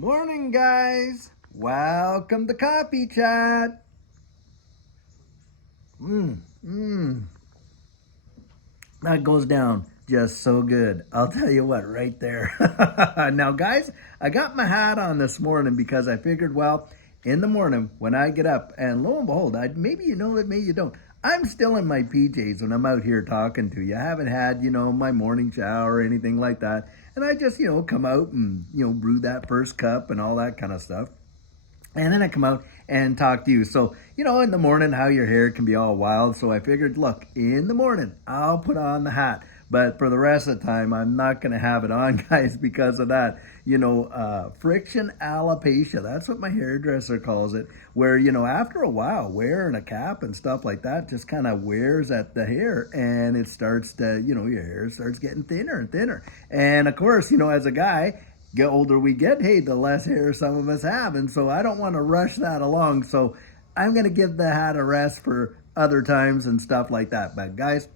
Morning, guys. Welcome to Coffee Chat. That goes down just so good. I'll tell you what, right there. Now, guys, I got my hat on this morning because I figured, well, in the morning when I get up, and lo and behold, maybe you know it, maybe you don't. I'm still in my PJs when I'm out here talking to you. I haven't had, my morning shower or anything like that. And I just, come out and, brew that first cup and all that kind of stuff. And then I come out and talk to you. So, in the morning, how your hair can be all wild. So I figured, look, in the morning, I'll put on the hat. But for the rest of the time, I'm not going to have it on, guys, because of that. Friction alopecia. That's what my hairdresser calls it. Where, after a while, wearing a cap and stuff like that just kind of wears at the hair. And it starts to, your hair starts getting thinner and thinner. And of course, as a guy, the older we get, hey, the less hair some of us have. And so I don't want to rush that along. So I'm going to give the hat a rest for other times and stuff like that. But guys,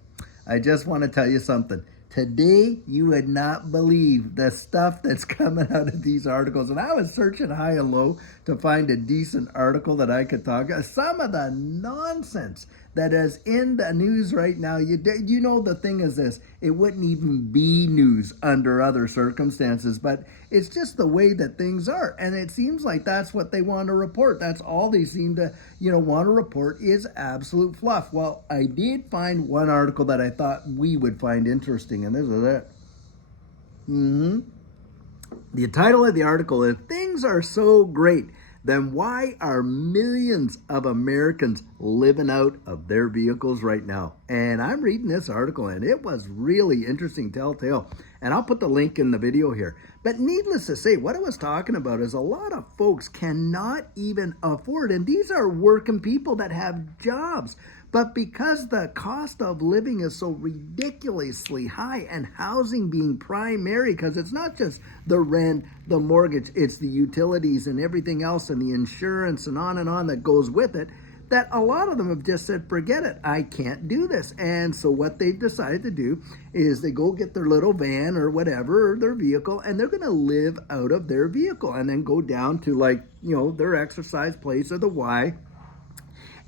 I just want to tell you something. Today, you would not believe the stuff that's coming out of these articles. And I was searching high and low to find a decent article that I could talk about. Some of the nonsense that is in the news right now. The thing is this. It wouldn't even be news under other circumstances. But it's just the way that things are. And it seems like that's what they want to report. That's all they seem to, want to report is absolute fluff. Well, I did find one article that I thought we would find interesting. And this is it. The title of the article is Things Are So Great, Then Why Are Millions of Americans Living Out of Their Vehicles Right Now? And I'm reading this article and it was really interesting telltale. And I'll put the link in the video here. But needless to say, what I was talking about is a lot of folks cannot even afford, and these are working people that have jobs. But because the cost of living is so ridiculously high and housing being primary, because it's not just the rent, the mortgage, it's the utilities and everything else and the insurance and on that goes with it, that a lot of them have just said, forget it, I can't do this. And so what they've decided to do is they go get their little van or whatever, or their vehicle, and they're going to live out of their vehicle and then go down to their exercise place or the Y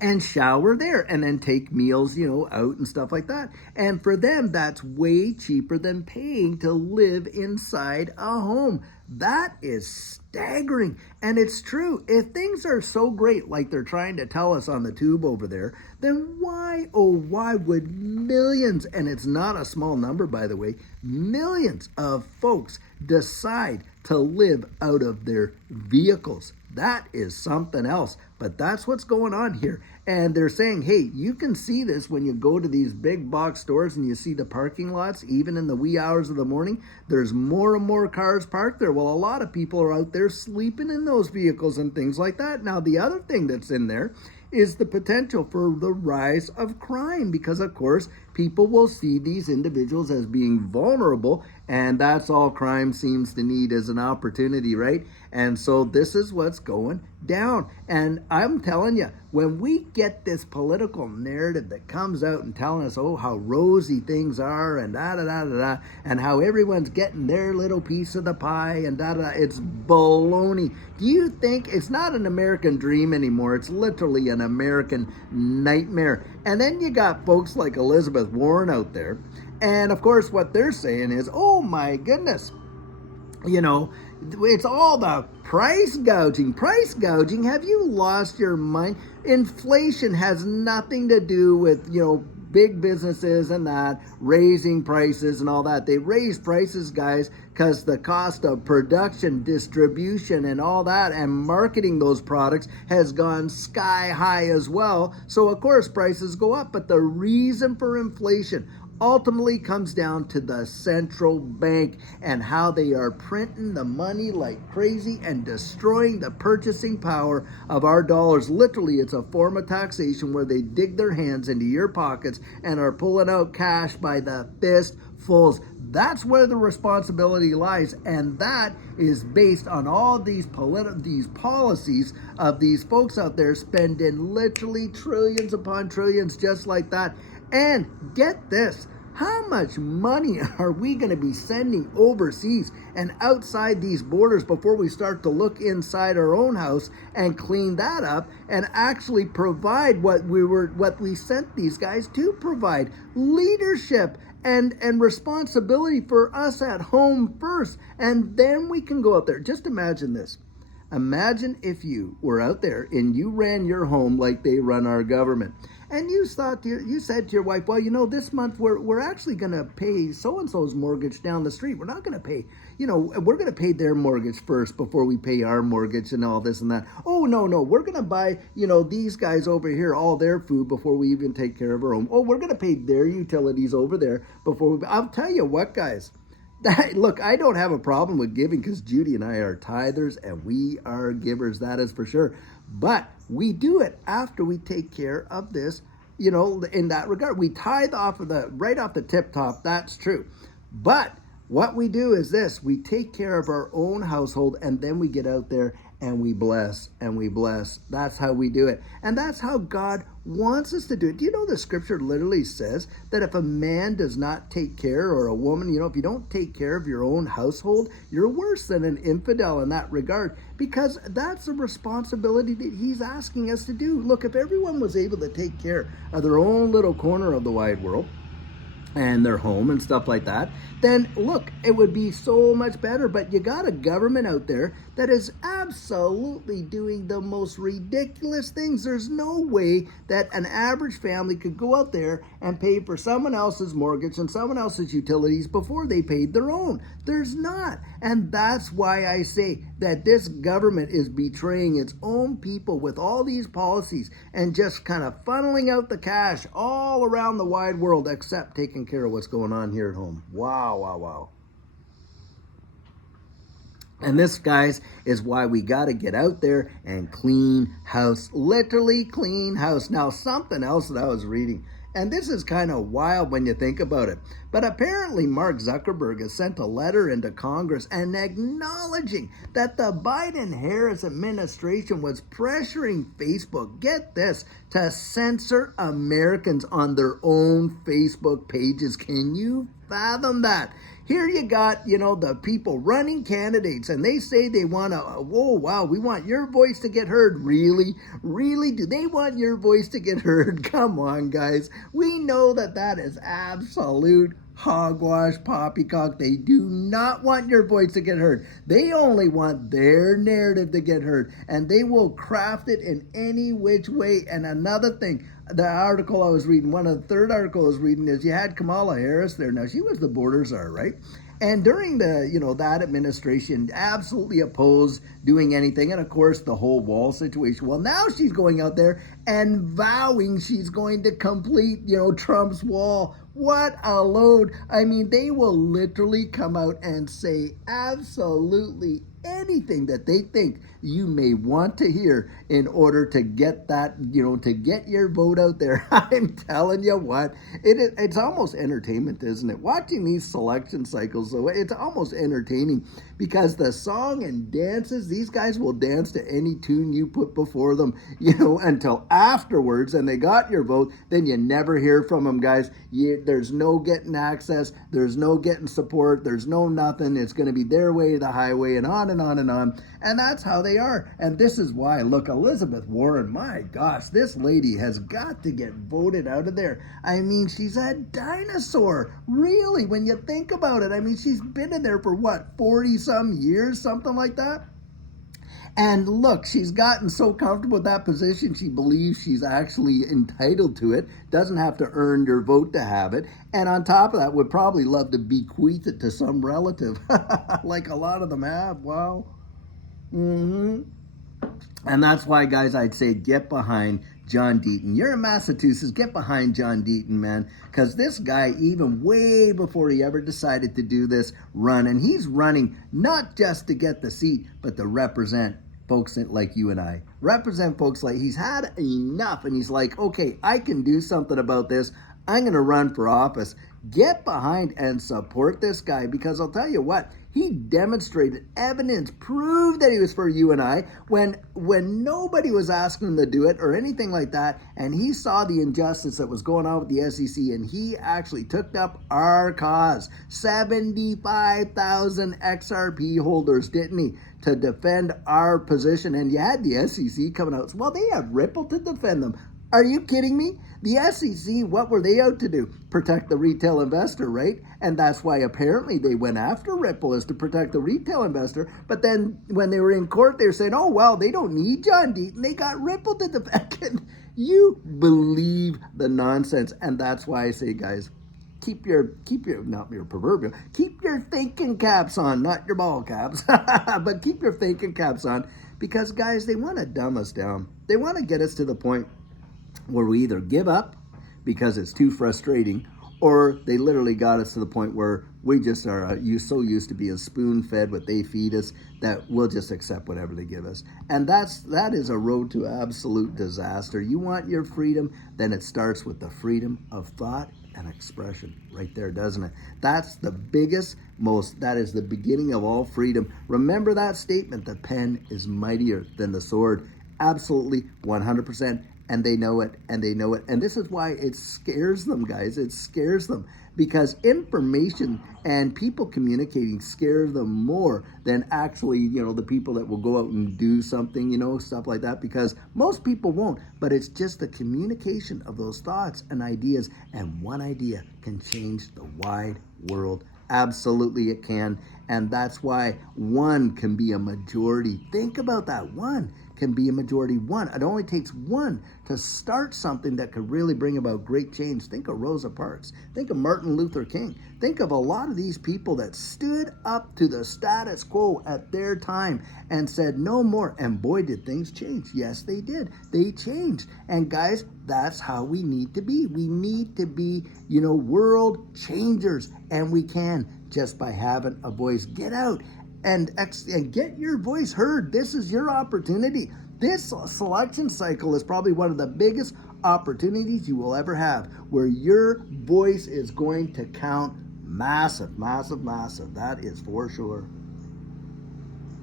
and shower there and then take meals, out and stuff like that. And for them, that's way cheaper than paying to live inside a home. That is staggering. And it's true. If things are so great, like they're trying to tell us on the tube over there, then why, oh, why would millions, and it's not a small number, by the way, millions of folks decide to live out of their vehicles? That is something else. But that's what's going on here. And they're saying, hey, you can see this when you go to these big box stores and you see the parking lots, even in the wee hours of the morning. There's more and more cars parked there. Well, a lot of people are out there sleeping in those vehicles and things like that. Now, the other thing that's in there is the potential for the rise of crime because, of course, people will see these individuals as being vulnerable, and that's all crime seems to need is an opportunity, right? And so this is what's going down. And I'm telling you, when we get this political narrative that comes out and telling us, oh, how rosy things are and da-da-da-da-da, and how everyone's getting their little piece of the pie and da-da-da, it's baloney. Do you think it's not an American dream anymore? It's literally an American nightmare. And then you got folks like Elizabeth Warren out there. And of course, what they're saying is, oh my goodness, it's all the price gouging. Price gouging? Have you lost your mind? Inflation has nothing to do with, big businesses and that, raising prices and all that. They raise prices, guys, because the cost of production, distribution, and all that, and marketing those products has gone sky high as well. So, of course, prices go up. But the reason for inflation ultimately comes down to the central bank and how they are printing the money like crazy and destroying the purchasing power of our dollars. Literally, it's a form of taxation where they dig their hands into your pockets and are pulling out cash by the fistfuls. That's where the responsibility lies, and that is based on all these policies of these folks out there spending literally trillions upon trillions just like that. And get this, How much money are we going to be sending overseas and outside these borders before we start to look inside our own house and clean that up and actually provide what we sent these guys to provide? Leadership and responsibility for us at home first, and then we can go out there. Just imagine this. Imagine if you were out there and you ran your home like they run our government. And you said to your wife, well, this month we're actually going to pay so-and-so's mortgage down the street. We're not going to pay, we're going to pay their mortgage first before we pay our mortgage and all this and that. Oh, no, we're going to buy, these guys over here, all their food before we even take care of our own. Oh, we're going to pay their utilities over there before I'll tell you what, guys. Look, I don't have a problem with giving because Judy and I are tithers and we are givers, that is for sure. But we do it after we take care of this, in that regard. We tithe right off the tip top, that's true. But what we do is this: we take care of our own household, and then we get out there and we bless and we bless. That's how we do it. And that's how God wants us to do it. Do you know the scripture literally says that if a man does not take care, or a woman, if you don't take care of your own household, you're worse than an infidel in that regard, because that's a responsibility that he's asking us to do. Look, if everyone was able to take care of their own little corner of the wide world, and their home and stuff like that, then look, it would be so much better. But you got a government out there that is absolutely doing the most ridiculous things. There's no way that an average family could go out there and pay for someone else's mortgage and someone else's utilities before they paid their own. There's not. And that's why I say that this government is betraying its own people with all these policies and just kind of funneling out the cash all around the wide world, except taking care of what's going on here at home. Wow. And this, guys, is why we got to get out there and clean house. Literally clean house. Now, something else that I was reading, and this is kind of wild when you think about it, but apparently Mark Zuckerberg has sent a letter into Congress and acknowledging that the Biden-Harris administration was pressuring Facebook, get this, to censor Americans on their own Facebook pages. Can you fathom that? Here you got, the people running candidates, and they say they want to, we want your voice to get heard. Really? Do they want your voice to get heard? Come on, guys. We know that is absolute hogwash, poppycock. They do not want your voice to get heard. They only want their narrative to get heard, and they will craft it in any which way. And another thing, the article I was reading, one of the third article I was reading, is you had Kamala Harris there. Now, she was the border czar, right? And during that administration, absolutely opposed doing anything. And of course, the whole wall situation. Well, now she's going out there and vowing she's going to complete, Trump's wall. What a load. I mean, they will literally come out and say absolutely anything that they think you may want to hear in order to get that, to get your vote out there. I'm telling you what, it's almost entertainment, isn't it? Watching these selection cycles, so it's almost entertaining, because the song and dances, these guys will dance to any tune you put before them, until afterwards, and they got your vote. Then you never hear from them, guys. There's no getting access, there's no getting support, there's no nothing. It's going to be their way to the highway, and on and on and on. And that's how they are. And this is why, look, Elizabeth Warren, my gosh, this lady has got to get voted out of there. I mean, she's a dinosaur, really, when you think about it. I mean, she's been in there for what, 40 some years, something like that? And look, she's gotten so comfortable with that position, she believes she's actually entitled to it, doesn't have to earn your vote to have it, and on top of that, would probably love to bequeath it to some relative, like a lot of them have. Wow. And that's why, guys, I'd say get behind John Deaton. You're in Massachusetts, get behind John Deaton, man, because this guy, even way before he ever decided to do this run, and he's running not just to get the seat, but to represent folks like you and I. Represent folks like, he's had enough, and he's like, okay, I can do something about this. I'm going to run for office. Get behind and support this guy, because I'll tell you what, He demonstrated evidence, proved that he was for you and I when nobody was asking him to do it or anything like that. And he saw the injustice that was going on with the SEC, and he actually took up our cause. 75,000 XRP holders, didn't he, to defend our position? And you had the SEC coming out. Well, they had Ripple to defend them. Are you kidding me? The SEC, what were they out to do? Protect the retail investor, right? And that's why apparently they went after Ripple, is to protect the retail investor. But then when they were in court, they were saying, oh, well, they don't need John Deaton. They got Ripple to defend. You believe the nonsense. And that's why I say, guys, keep your not your proverbial, keep your thinking caps on, not your ball caps, but keep your thinking caps on, because guys, they want to dumb us down. They want to get us to the point where we either give up because it's too frustrating, or they literally got us to the point where we just are so used to being spoon-fed what they feed us that we'll just accept whatever they give us. And that is a road to absolute disaster. You want your freedom, then it starts with the freedom of thought and expression right there, doesn't it? That's the biggest, that is the beginning of all freedom. Remember that statement, the pen is mightier than the sword. Absolutely, 100%. And they know it, and they know it. And this is why it scares them, guys. It scares them because information and people communicating scares them more than actually, the people that will go out and do something, stuff like that, because most people won't. But it's just the communication of those thoughts and ideas. And one idea can change the wide world. Absolutely it can. And that's why one can be a majority. Think about that. One can be a majority. One. It only takes one to start something that could really bring about great change. Think of Rosa Parks. Think of Martin Luther King. Think of a lot of these people that stood up to the status quo at their time and said no more. And boy, did things change. Yes, they did. They changed. And guys, that's how we need to be. We need to be, world changers. And we can just by having a voice. Get out and get your voice heard. This is your opportunity. This selection cycle is probably one of the biggest opportunities you will ever have, where your voice is going to count massive, massive, massive. That is for sure.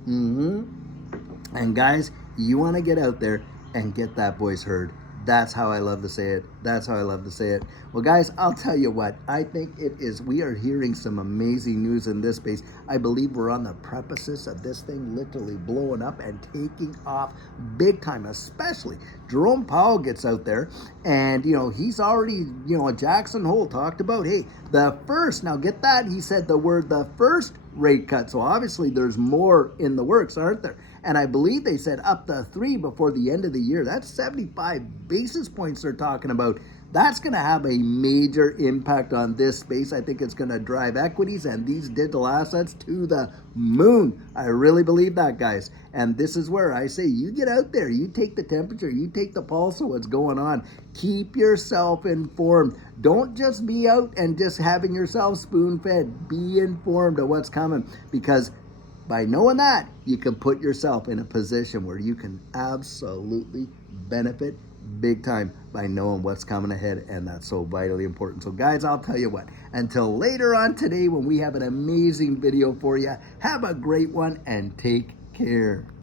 And guys, you want to get out there and get that voice heard. That's how I love to say it. That's how I love to say it. Well, guys, I'll tell you what. I think we are hearing some amazing news in this space. I believe we're on the precipice of this thing literally blowing up and taking off big time, especially Jerome Powell gets out there and, he's already, Jackson Hole talked about, hey, the first, now get that, he said the word, the first rate cut. So obviously there's more in the works, aren't there? And I believe they said up to 3 before the end of the year. That's 75 basis points they're talking about. That's going to have a major impact on this space. I think it's going to drive equities and these digital assets to the moon. I really believe that, guys. And this is where I say you get out there, you take the temperature, you take the pulse of what's going on. Keep yourself informed. Don't just be out and just having yourself spoon-fed. Be informed of what's coming, because by knowing that, you can put yourself in a position where you can absolutely benefit big time by knowing what's coming ahead, and that's so vitally important. So guys, I'll tell you what, until later on today when we have an amazing video for you, have a great one and take care.